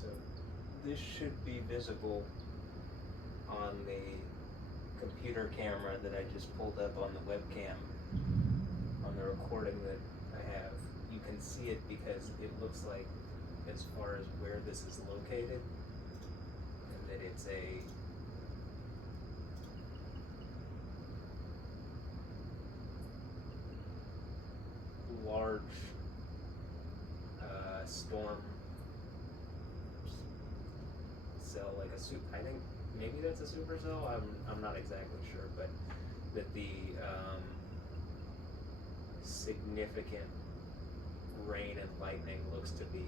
So this should be visible on the computer camera that I just pulled up on the webcam on the recording that I have. You can see it because it looks like, as far as where this is located, and that it's a large storm cell, like a soup. I think maybe that's a supercell. I'm not exactly sure, but that the significant rain and lightning looks to be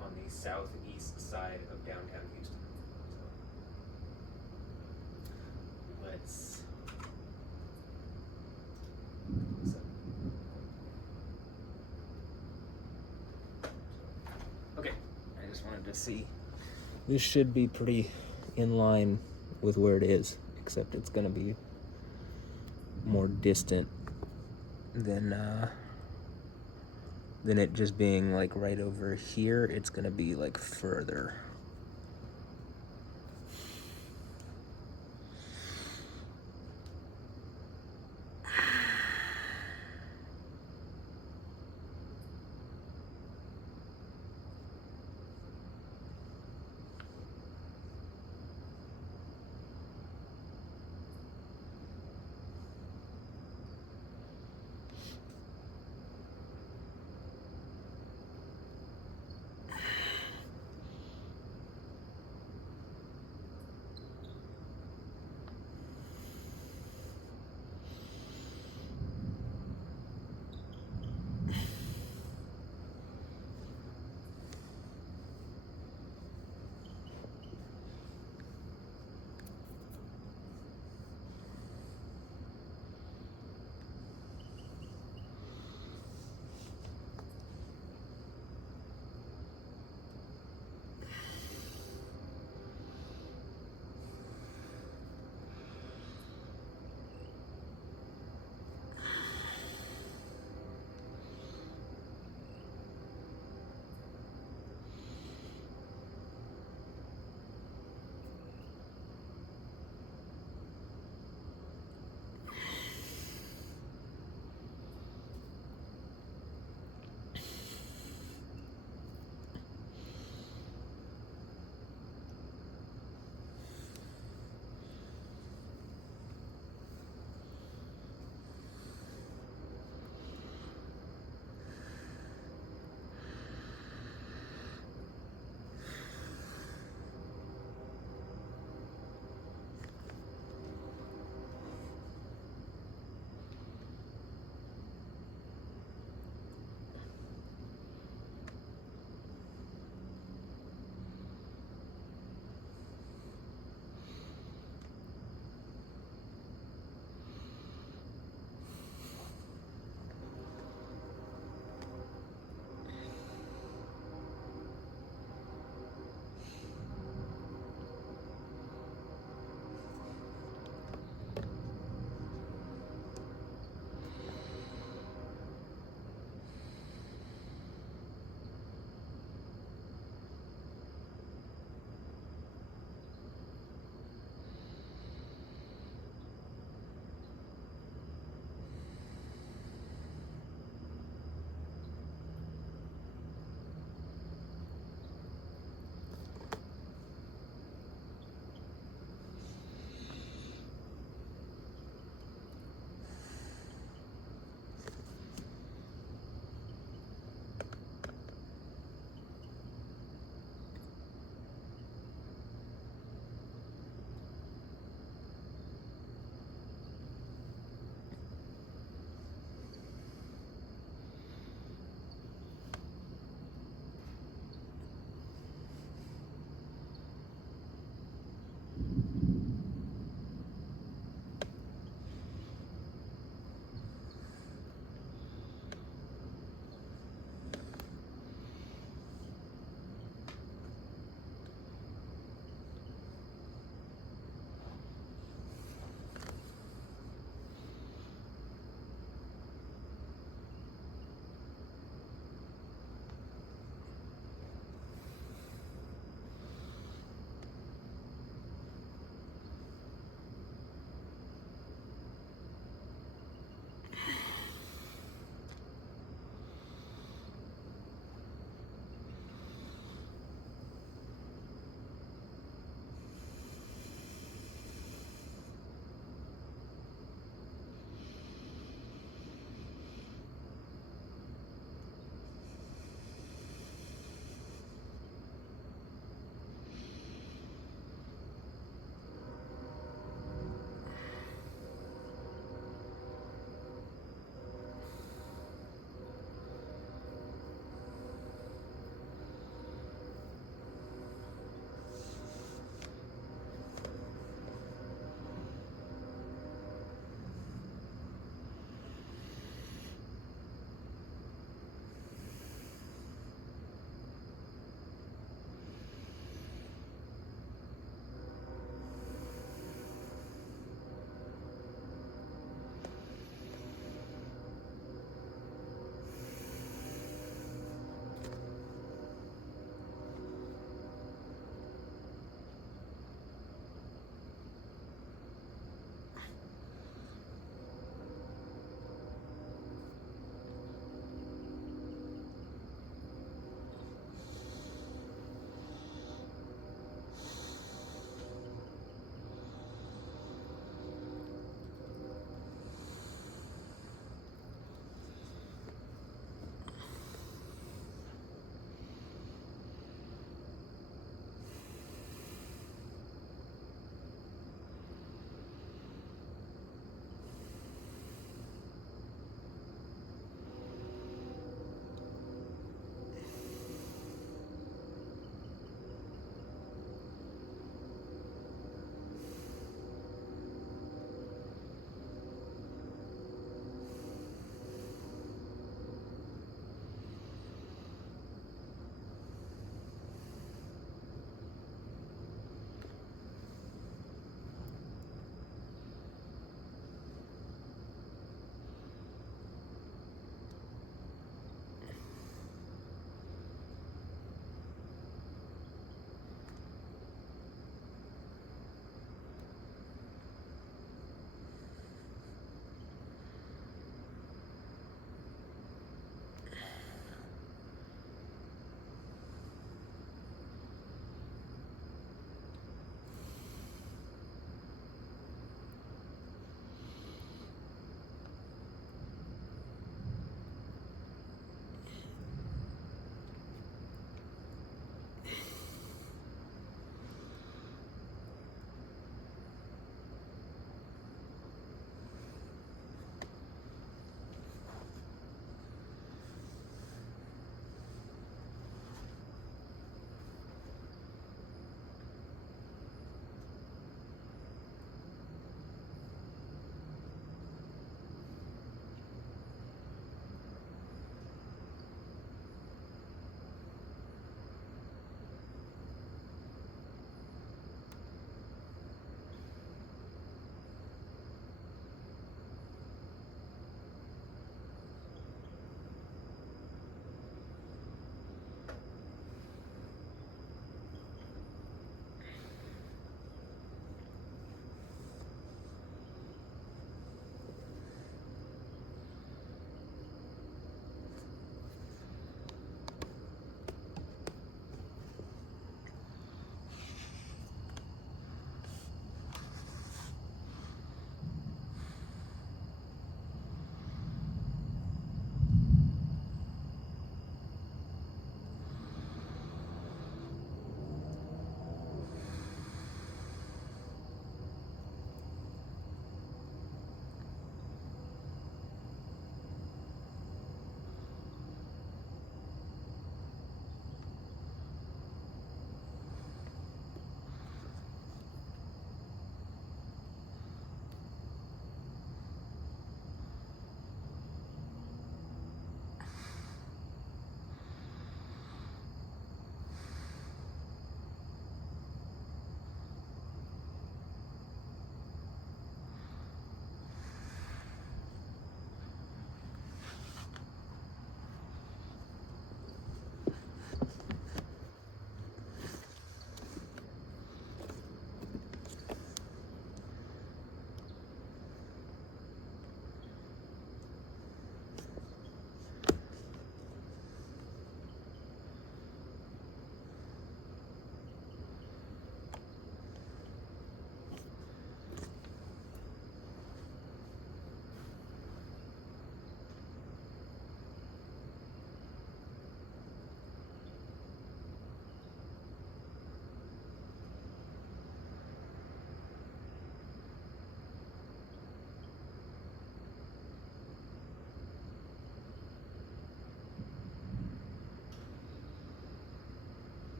on the southeast side of downtown Houston. So let's. Okay, I just wanted to see. This should be pretty in line with where it is, except it's going to be more distant than it just being like right over here. It's going to be like further.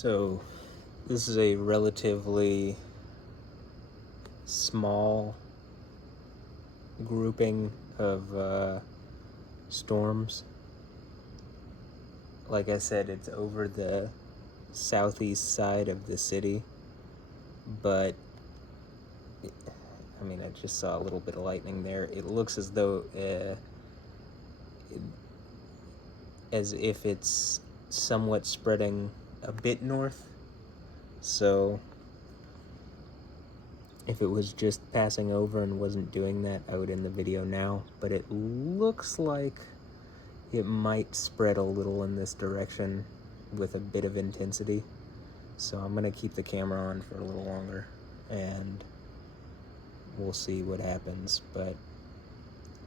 So this is a relatively small grouping of storms. Like I said, it's over the southeast side of the city, but I mean, I just saw a little bit of lightning there. It looks as though as if it's somewhat spreading a bit north. So if it was just passing over and wasn't doing that, I would end the video now. But it looks like it might spread a little in this direction with a bit of intensity. So I'm gonna keep the camera on for a little longer and we'll see what happens. But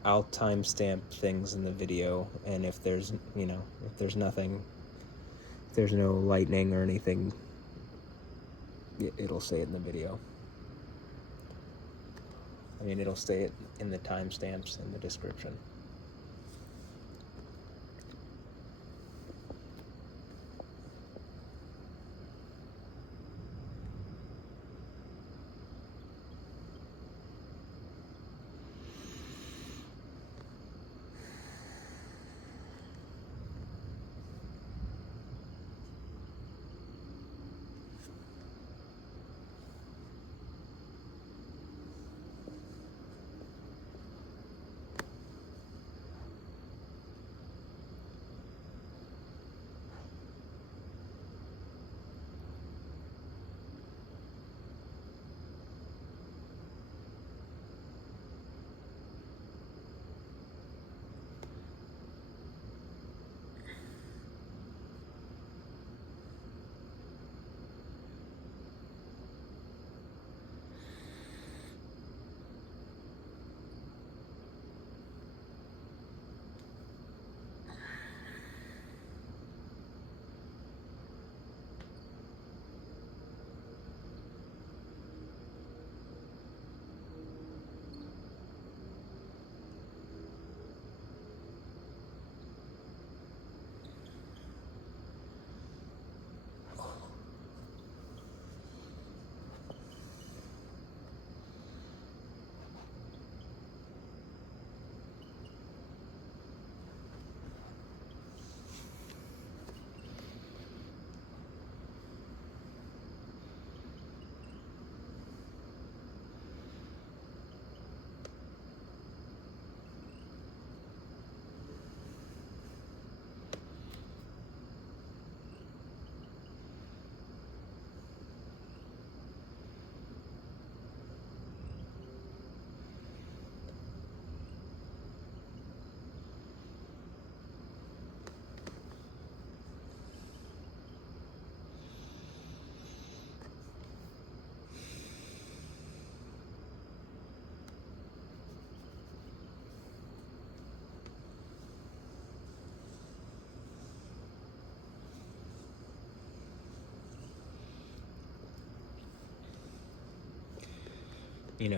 I'll timestamp things in the video, and if there's, if there's nothing, if there's no lightning or anything, it'll say it in the video. I mean, it'll say it in the timestamps in the description.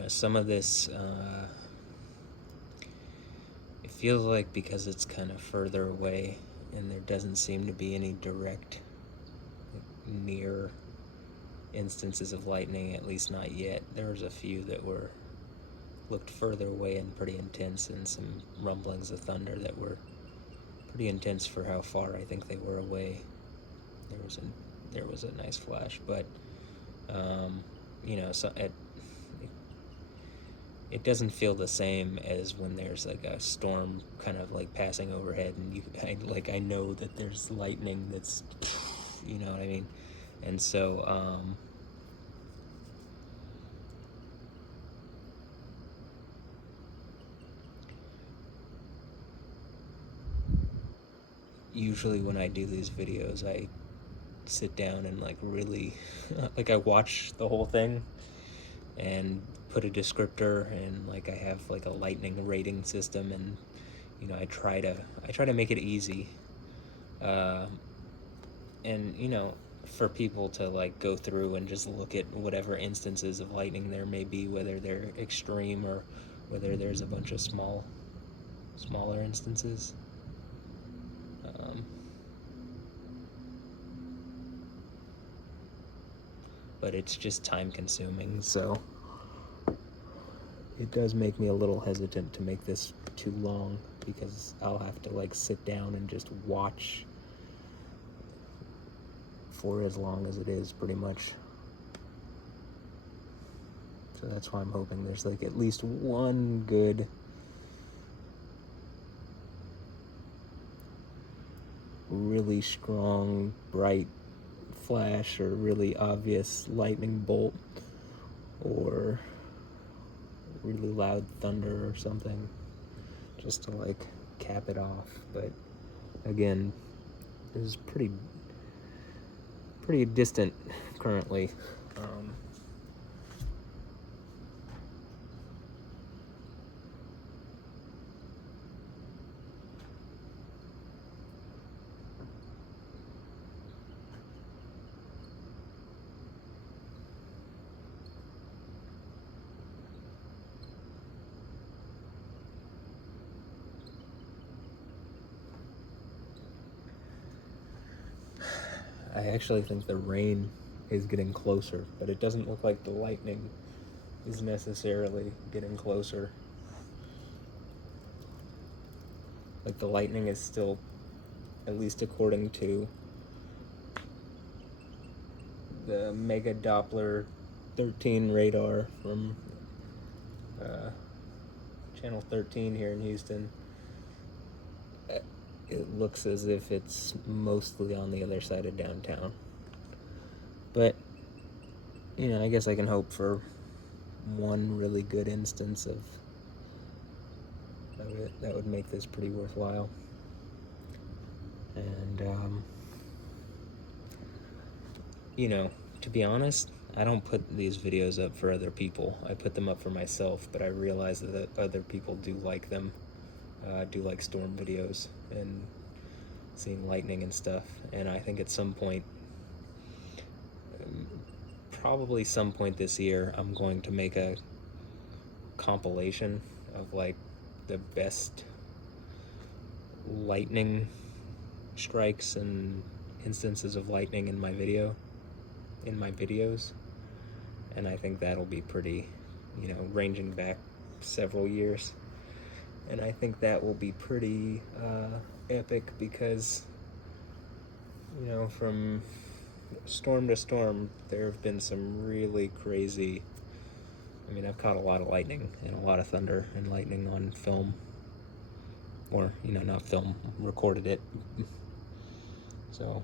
Some of this, it feels like because it's kind of further away and there doesn't seem to be any direct, near instances of lightning, at least not yet. There was a few that looked further away and pretty intense, and some rumblings of thunder that were pretty intense for how far I think they were away. There was a nice flash, but it doesn't feel the same as when there's like a storm kind of like passing overhead, and I know that there's lightning that's, you know what I mean? And so usually when I do these videos, I sit down and like really like I watch the whole thing and put a descriptor, and like I have like a lightning rating system, and I try to make it easy, and for people to like go through and just look at whatever instances of lightning there may be, whether they're extreme or whether there's a bunch of smaller instances. but it's just time consuming, so it does make me a little hesitant to make this too long, because I'll have to like sit down and just watch for as long as it is, pretty much. So that's why I'm hoping there's like at least one good really strong bright flash or really obvious lightning bolt or really loud thunder or something, just to like cap it off. But again, this is pretty distant currently. I actually think the rain is getting closer, but it doesn't look like the lightning is necessarily getting closer. Like the lightning is still, at least according to the Mega Doppler 13 radar from Channel 13 here in Houston, it looks as if it's mostly on the other side of downtown. But, you know, I guess I can hope for one really good instance of that would make this pretty worthwhile. And, you know, to be honest, I don't put these videos up for other people. I put them up for myself, but I realize that other people do like them. Do like storm videos and seeing lightning and stuff. And I think at some point, probably some point this year, I'm going to make a compilation of like the best lightning strikes and instances of lightning in my videos. And I think that'll be pretty, you know, ranging back several years. And I think that will be pretty epic, because, you know, from storm to storm, there have been some really crazy, I mean, I've caught a lot of lightning and a lot of thunder and lightning on film, or, you know, not film, recorded it. So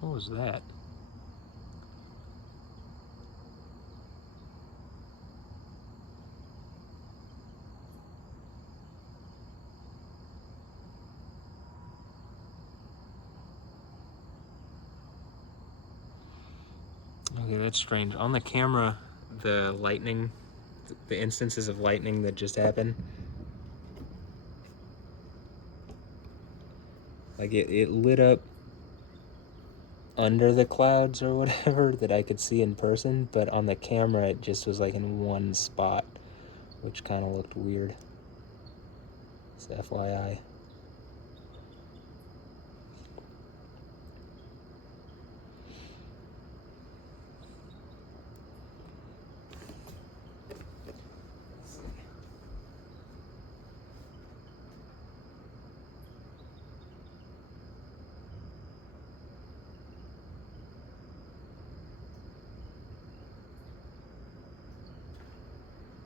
what was that? Okay, that's strange. On the camera, the lightning, the instances of lightning that just happened, like it lit up under the clouds or whatever that I could see in person, but on the camera it just was like in one spot, which kind of looked weird. It's FYI.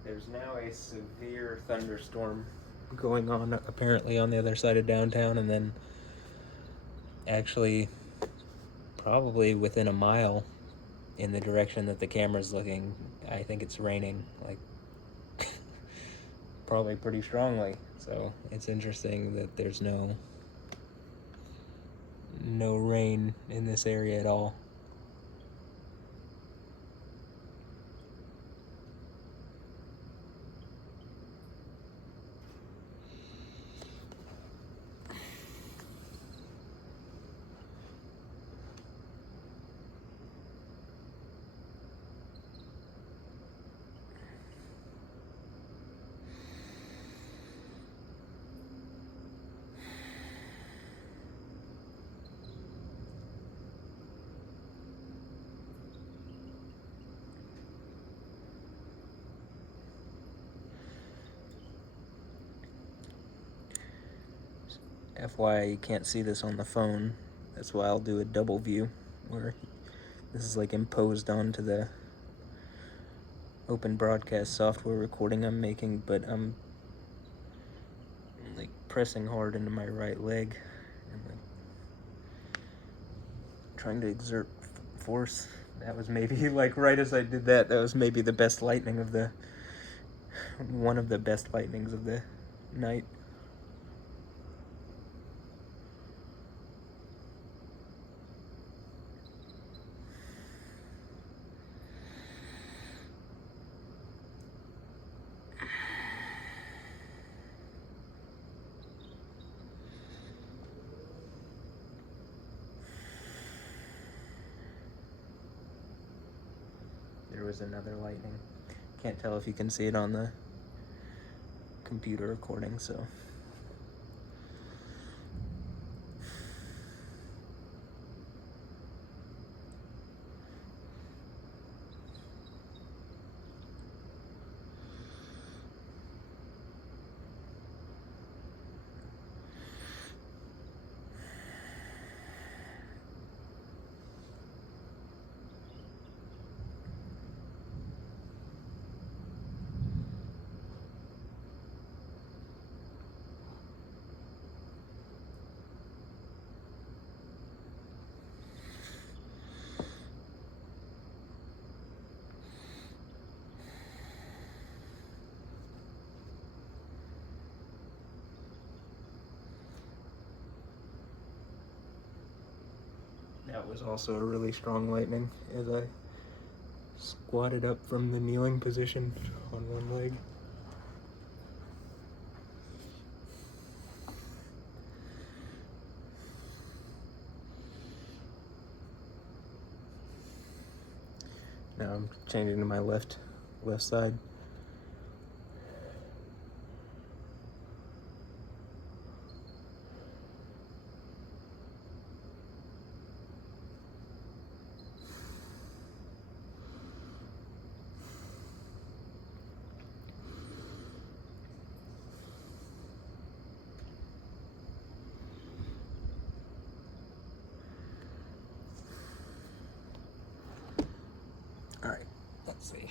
There's now a severe thunderstorm going on apparently on the other side of downtown, and then actually probably within a mile in the direction that the camera's looking. I think it's raining, like, probably pretty strongly. So it's interesting that there's no rain in this area at all. FYI, you can't see this on the phone. That's why I'll do a double view, where this is like imposed onto the open broadcast software recording I'm making, but I'm like pressing hard into my right leg and like trying to exert force. That was maybe, like, right as I did that, that was maybe the best lightning of the, one of the best lightnings of the night. There was another lightning. Can't tell if you can see it on the computer recording, so. That was also a really strong lightning as I squatted up from the kneeling position on one leg. Now I'm changing to my left side. All right, let's see.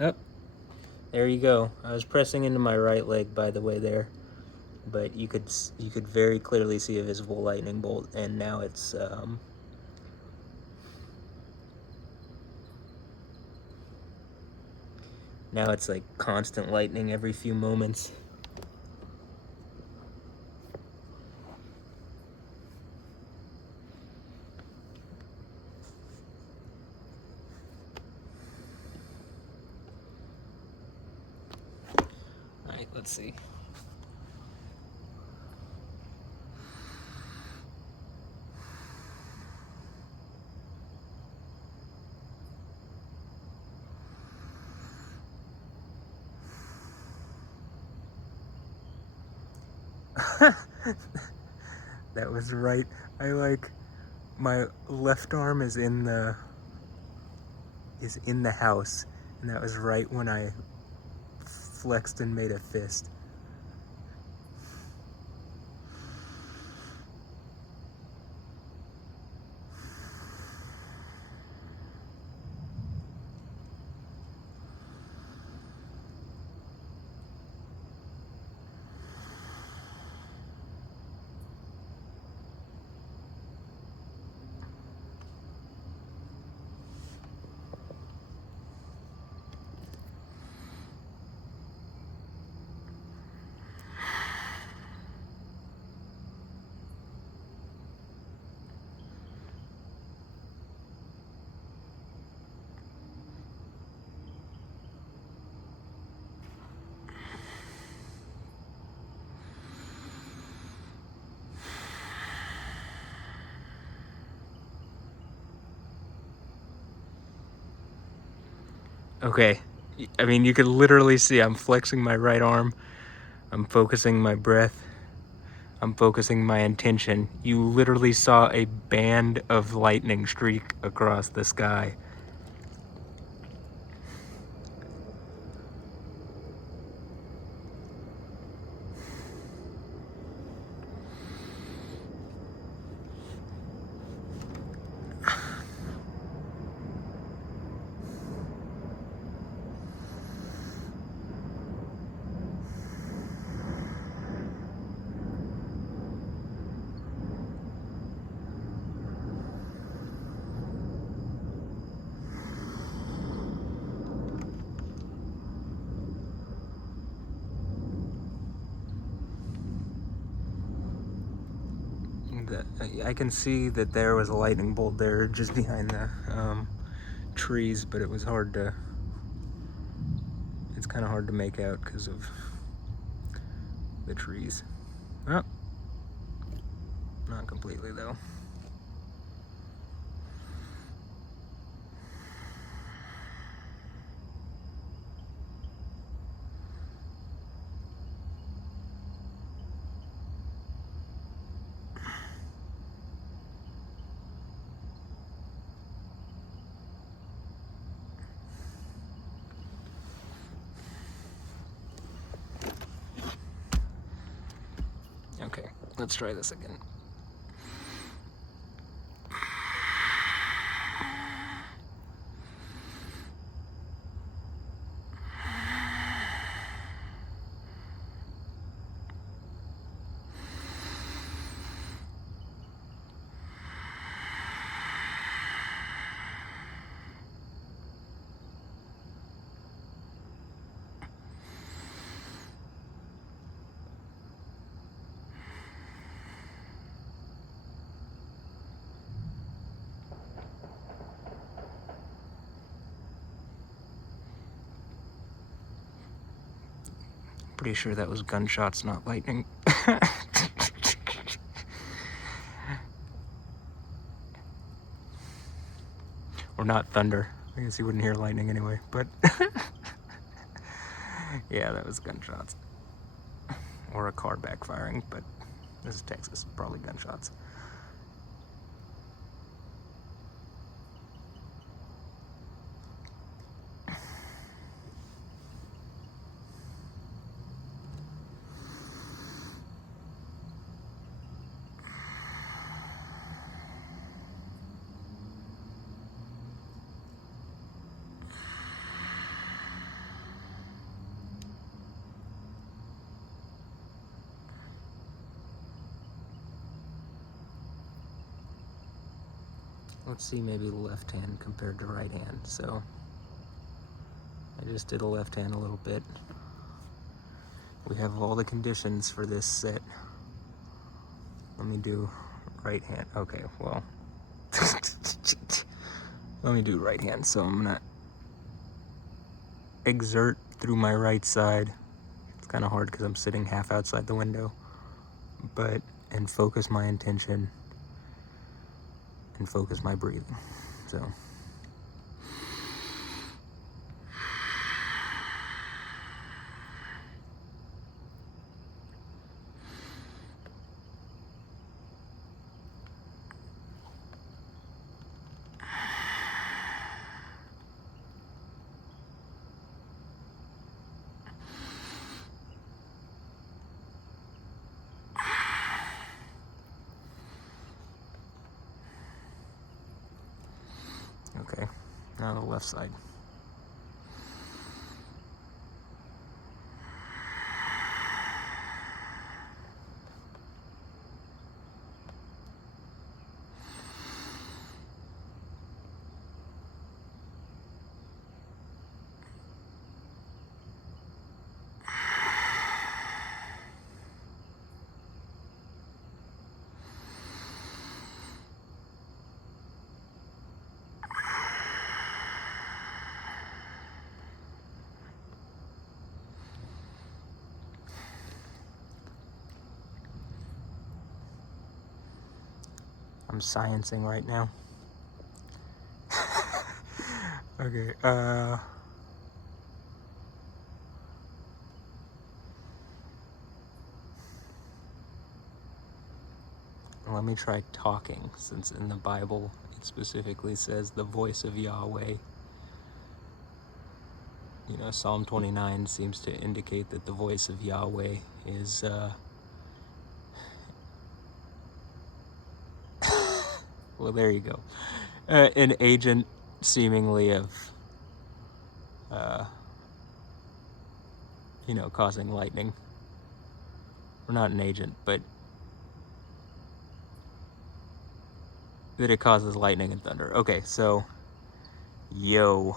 Up. There you go. I was pressing into my right leg, by the way, there, but you could very clearly see a visible lightning bolt, and now it's like constant lightning every few moments. All right, let's see. That was right. My left arm is in the house, and that was right when I flexed and made a fist. Okay, I mean, you could literally see I'm flexing my right arm, I'm focusing my breath, I'm focusing my intention. You literally saw a band of lightning streak across the sky. I can see that there was a lightning bolt there just behind the trees, but it was it's kind of hard to make out because of the trees. Oh, not completely though. Okay, let's try this again. Pretty sure that was gunshots, not lightning. Or not thunder. I guess you wouldn't hear lightning anyway, but yeah, that was gunshots. Or a car backfiring, but this is Texas, probably gunshots. let's see, maybe left hand compared to right hand. So I just did a left hand a little bit. We have all the conditions for this set. Let me do right hand. Okay, well, let me do right hand. So I'm gonna exert through my right side. It's kind of hard because I'm sitting half outside the window, and focus my intention and focus my breathing. So. Okay, now the left side. I'm sciencing right now. Okay, let me try talking, since in the Bible it specifically says the voice of Yahweh. You know, Psalm 29 seems to indicate that the voice of Yahweh is, well, there you go. An agent, seemingly, of, you know, causing lightning. Or not an agent, but that it causes lightning and thunder. Okay, so, yo.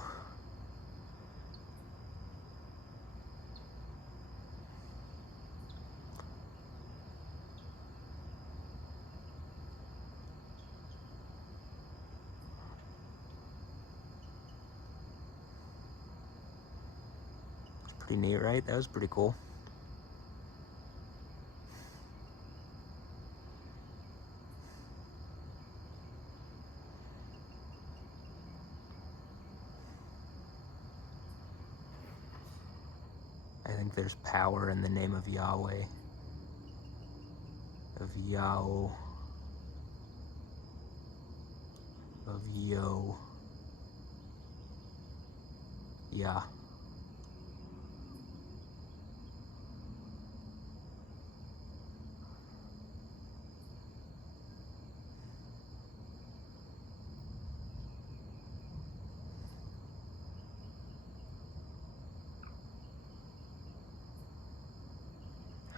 Pretty neat, right? That was pretty cool. I think there's power in the name of Yahweh, of Yao, of Yo, Yah.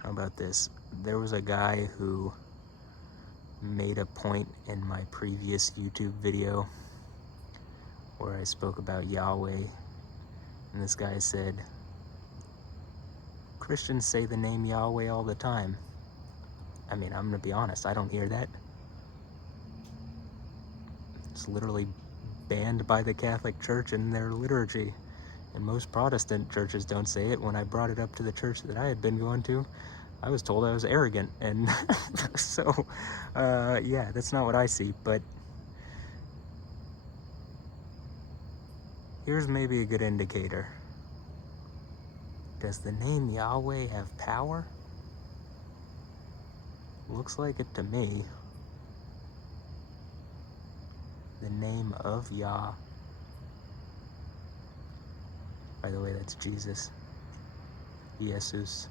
How about this? There was a guy who made a point in my previous YouTube video where I spoke about Yahweh, and this guy said, Christians say the name Yahweh all the time. I mean, I'm gonna be honest, I don't hear that. It's literally banned by the Catholic Church in their liturgy, and most Protestant churches don't say it. When I brought it up to the church that I had been going to, I was told I was arrogant, and so, yeah, that's not what I see, but here's maybe a good indicator. Does the name Yahweh have power? Looks like it to me. The name of Yah. By the way, that's Jesus. Jesus.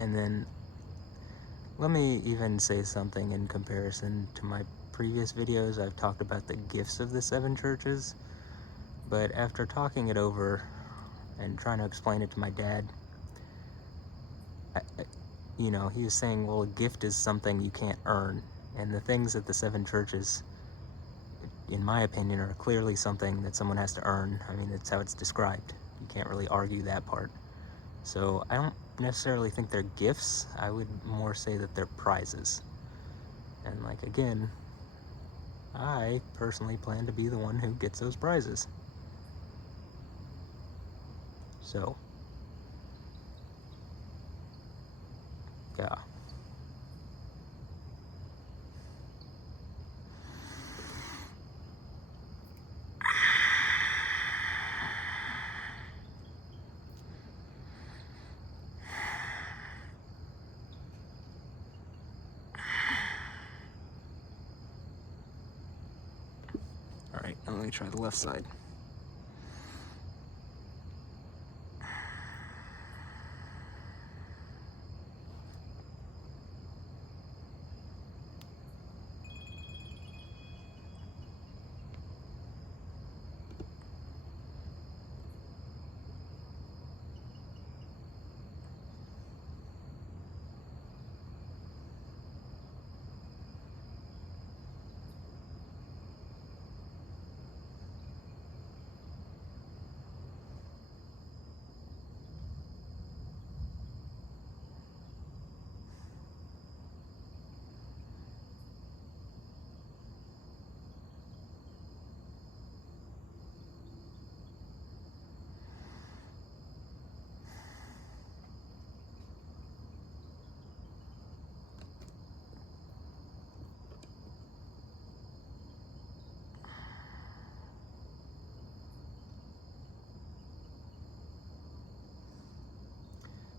And then, let me even say something in comparison to my previous videos. I've talked about the gifts of the 7 churches, but after talking it over and trying to explain it to my dad, you know, he was saying, well, a gift is something you can't earn. And the things at the 7 churches, in my opinion, are clearly something that someone has to earn. I mean, that's how it's described. You can't really argue that part. So I don't necessarily think they're gifts. I would more say that they're prizes. And like, again, I personally plan to be the one who gets those prizes. So, yeah. Alright, now let me try the left side.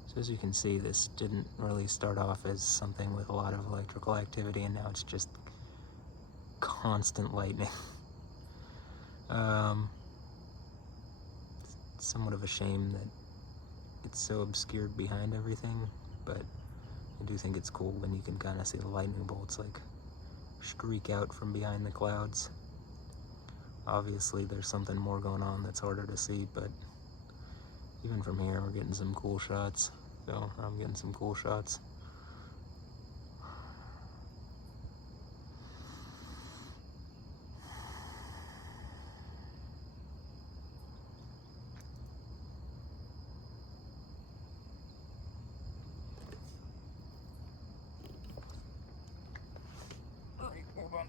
So as you can see, this didn't really start off as something with a lot of electrical activity, and now it's just constant lightning. It's somewhat of a shame that it's so obscured behind everything, but I do think it's cool when you can kind of see the lightning bolts streak out from behind the clouds. Obviously there's something more going on that's harder to see, but even from here we're getting some cool shots. So I'm getting some cool shots. Alright, hold on.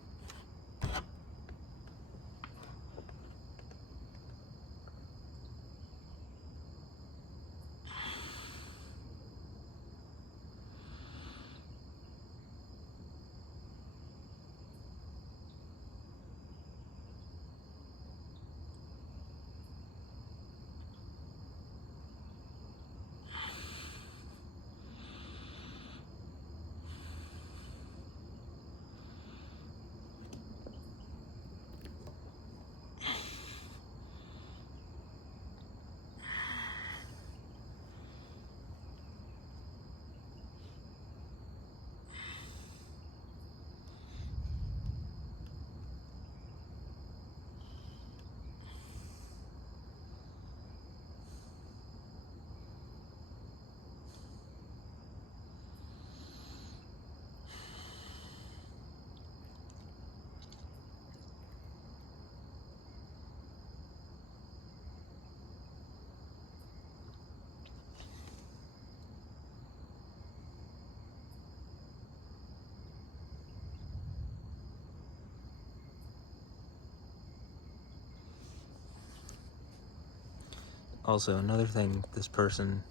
Also, another thing, this person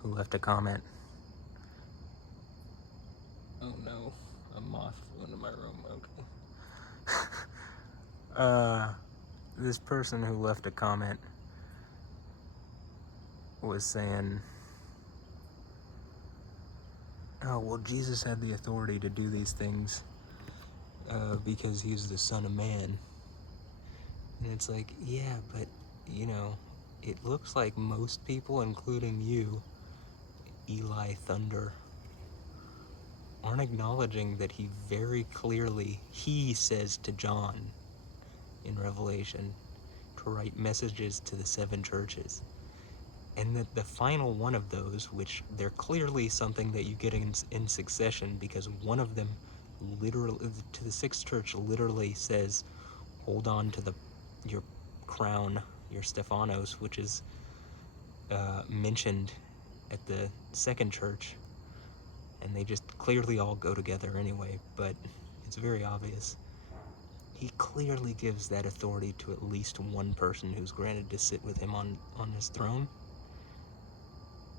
who left a comment. Oh no, a moth flew into my room, okay. This person who left a comment was saying, oh, well, Jesus had the authority to do these things because he's the Son of Man. And it's like, yeah, but, you know, it looks like most people, including you, Eli Thunder, aren't acknowledging that he very clearly, he says to John in Revelation to write messages to the 7 churches. And the final one of those, which they're clearly something that you get in succession, because one of them literally, to the sixth church, literally says, hold on to your crown, your Stephanos, which is mentioned at the second church, and they just clearly all go together anyway, but it's very obvious. He clearly gives that authority to at least one person who's granted to sit with him on his throne.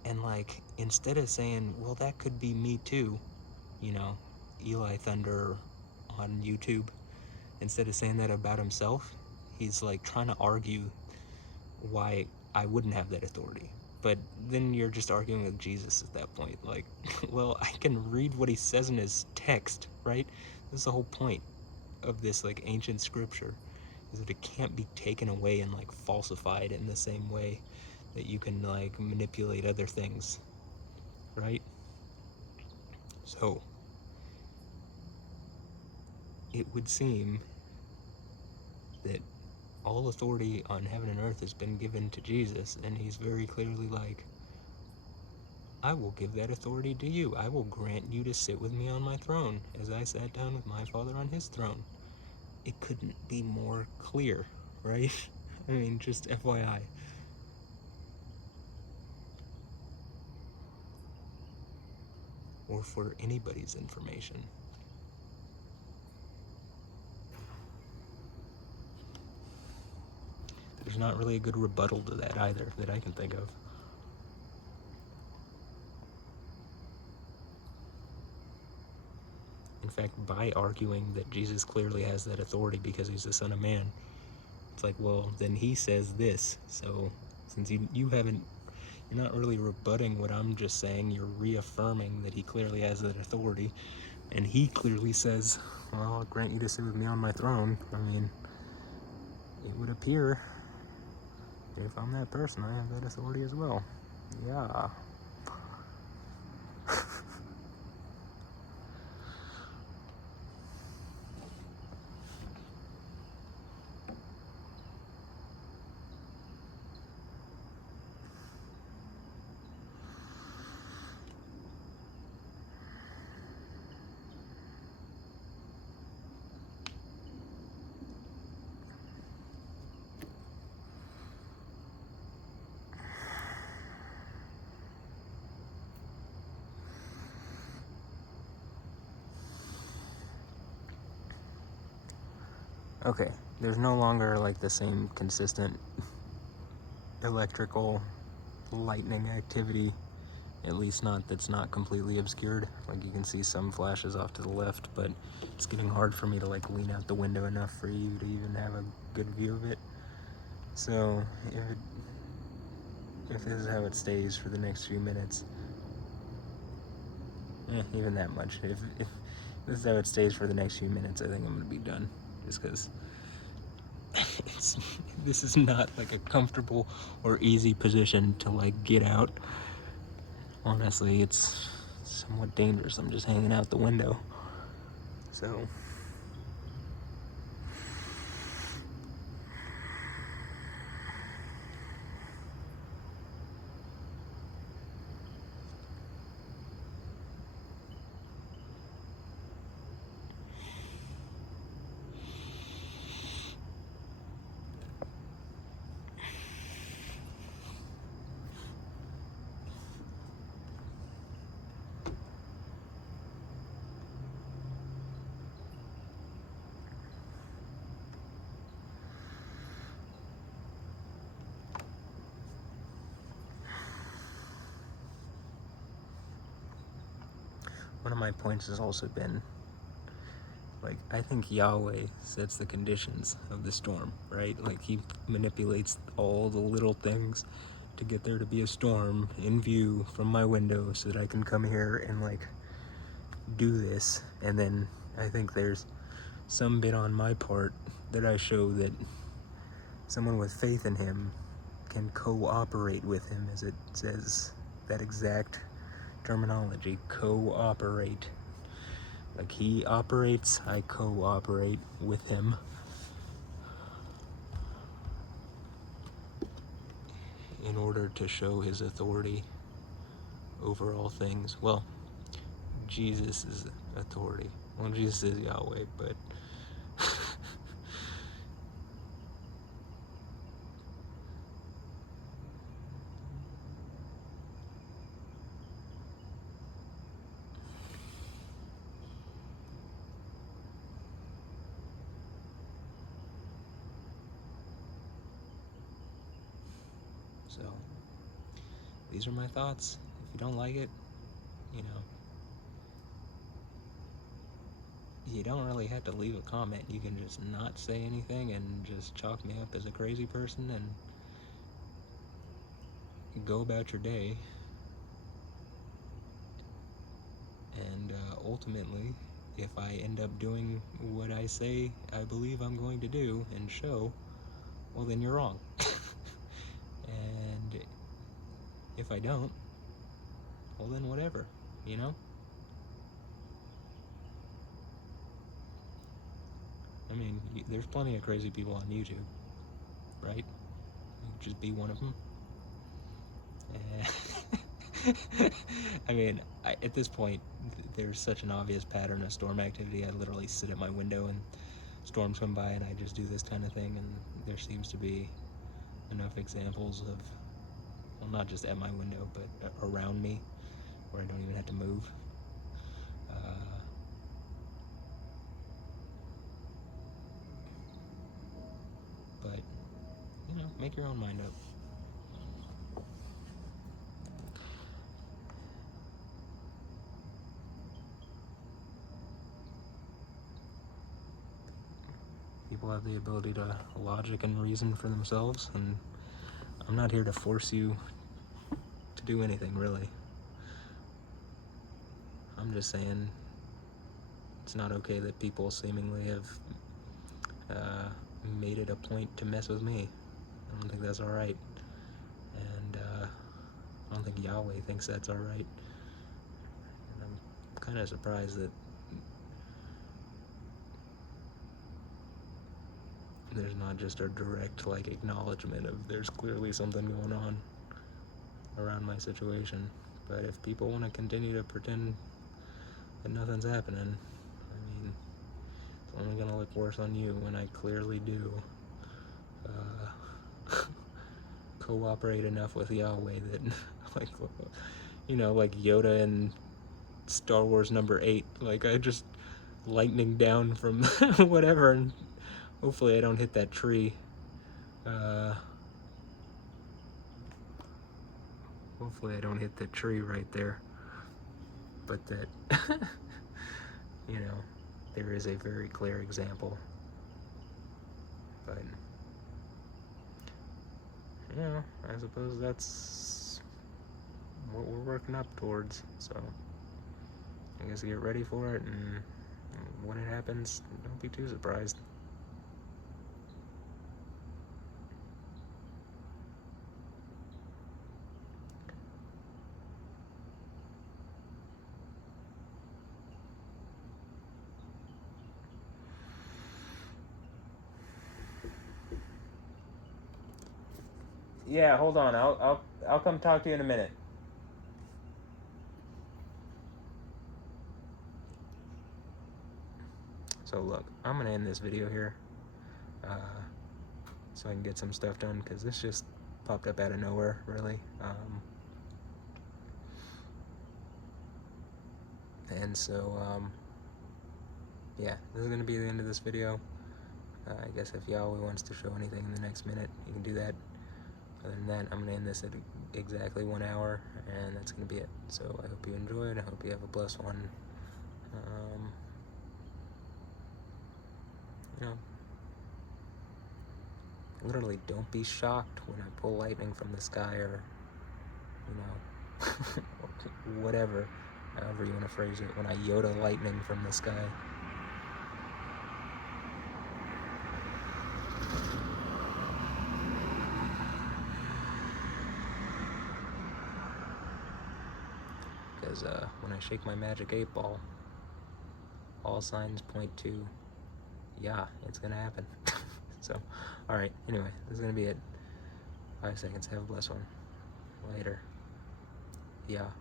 And like, instead of saying, well, that could be me too, you know, Eli Thunder on YouTube, instead of saying that about himself, he's like trying to argue why I wouldn't have that authority. But then you're just arguing with Jesus at that point. Like, well, I can read what he says in his text, right? That's the whole point of this like ancient scripture, is that it can't be taken away and like falsified in the same way that you can like manipulate other things, right? So it would seem that all authority on heaven and earth has been given to Jesus, and he's very clearly like, I will give that authority to you. I will grant you to sit with me on my throne as I sat down with my Father on his throne. It couldn't be more clear, right? I mean, just FYI. Or for anybody's information. There's not really a good rebuttal to that either that I can think of. In fact, by arguing that Jesus clearly has that authority because he's the Son of Man, it's like, well, then he says this. So since you're not really rebutting what I'm just saying, you're reaffirming that he clearly has that authority. And he clearly says, well, I'll grant you to sit with me on my throne. I mean, it would appear if I'm that person, I have that authority as well. Yeah. Okay, there's no longer like the same consistent electrical lightning activity, at least that's not completely obscured. Like, you can see some flashes off to the left, but it's getting hard for me to like lean out the window enough for you to even have a good view of it. So if this is how it stays for the next few minutes, even that much, if this is how it stays for the next few minutes, I think I'm gonna be done, just because this is not like a comfortable or easy position to like get out. Honestly, it's somewhat dangerous. I'm just hanging out the window. So one of my points has also been, like, I think Yahweh sets the conditions of the storm, right? Like, he manipulates all the little things to get there to be a storm in view from my window so that I can come here and, like, do this. And then I think there's some bit on my part that I show that someone with faith in him can cooperate with him, as it says, that exact terminology, cooperate. Like, he operates, I cooperate with him. in order to show his authority over all things. Well, Jesus is authority. Well, Jesus is Yahweh, but so these are my thoughts. If you don't like it, you know, you don't really have to leave a comment. You can just not say anything and just chalk me up as a crazy person and go about your day. And ultimately, if I end up doing what I say I believe I'm going to do and show, well, then you're wrong. And if I don't, well, then whatever, you know? I mean, there's plenty of crazy people on YouTube, right? You just be one of them. I mean, at this point, there's such an obvious pattern of storm activity. I literally sit at my window and storms come by and I just do this kind of thing, and there seems to be enough examples of, well, not just at my window, but around me, where I don't even have to move. But, you know, make your own mind up. People have the ability to logic and reason for themselves, and I'm not here to force you to do anything, really. I'm just saying it's not okay that people seemingly have made it a point to mess with me. I don't think that's alright. And I don't think Yahweh thinks that's alright. And I'm kind of surprised that there's not just a direct, like, acknowledgement of there's clearly something going on around my situation. But if people want to continue to pretend that nothing's happening, I mean, it's only gonna look worse on you when I clearly do cooperate enough with Yahweh that, like, you know, like Yoda in Star Wars #8, like, I just lightning down from whatever, and hopefully I don't hit that tree. Hopefully I don't hit the tree right there, but that, you know, there is a very clear example. But, you know, I suppose that's what we're working up towards, so I guess get ready for it, and when it happens, don't be too surprised. Yeah, hold on. I'll come talk to you in a minute. So look, I'm gonna end this video here, so I can get some stuff done, because this just popped up out of nowhere, really. And so, yeah, this is gonna be the end of this video. I guess if Yahweh wants to show anything in the next minute, you can do that. Other than that, I'm gonna end this at exactly 1 hour, and that's gonna be it. So I hope you enjoyed. I hope you have a blessed one. You know, literally, don't be shocked when I pull lightning from the sky, or, you know, whatever, however you want to phrase it, when I Yoda lightning from the sky. Because when I shake my magic 8-ball, all signs point to, yeah, it's gonna happen. So, alright, anyway, this is gonna be it. 5 seconds. Have a blessed one. Later. Yeah.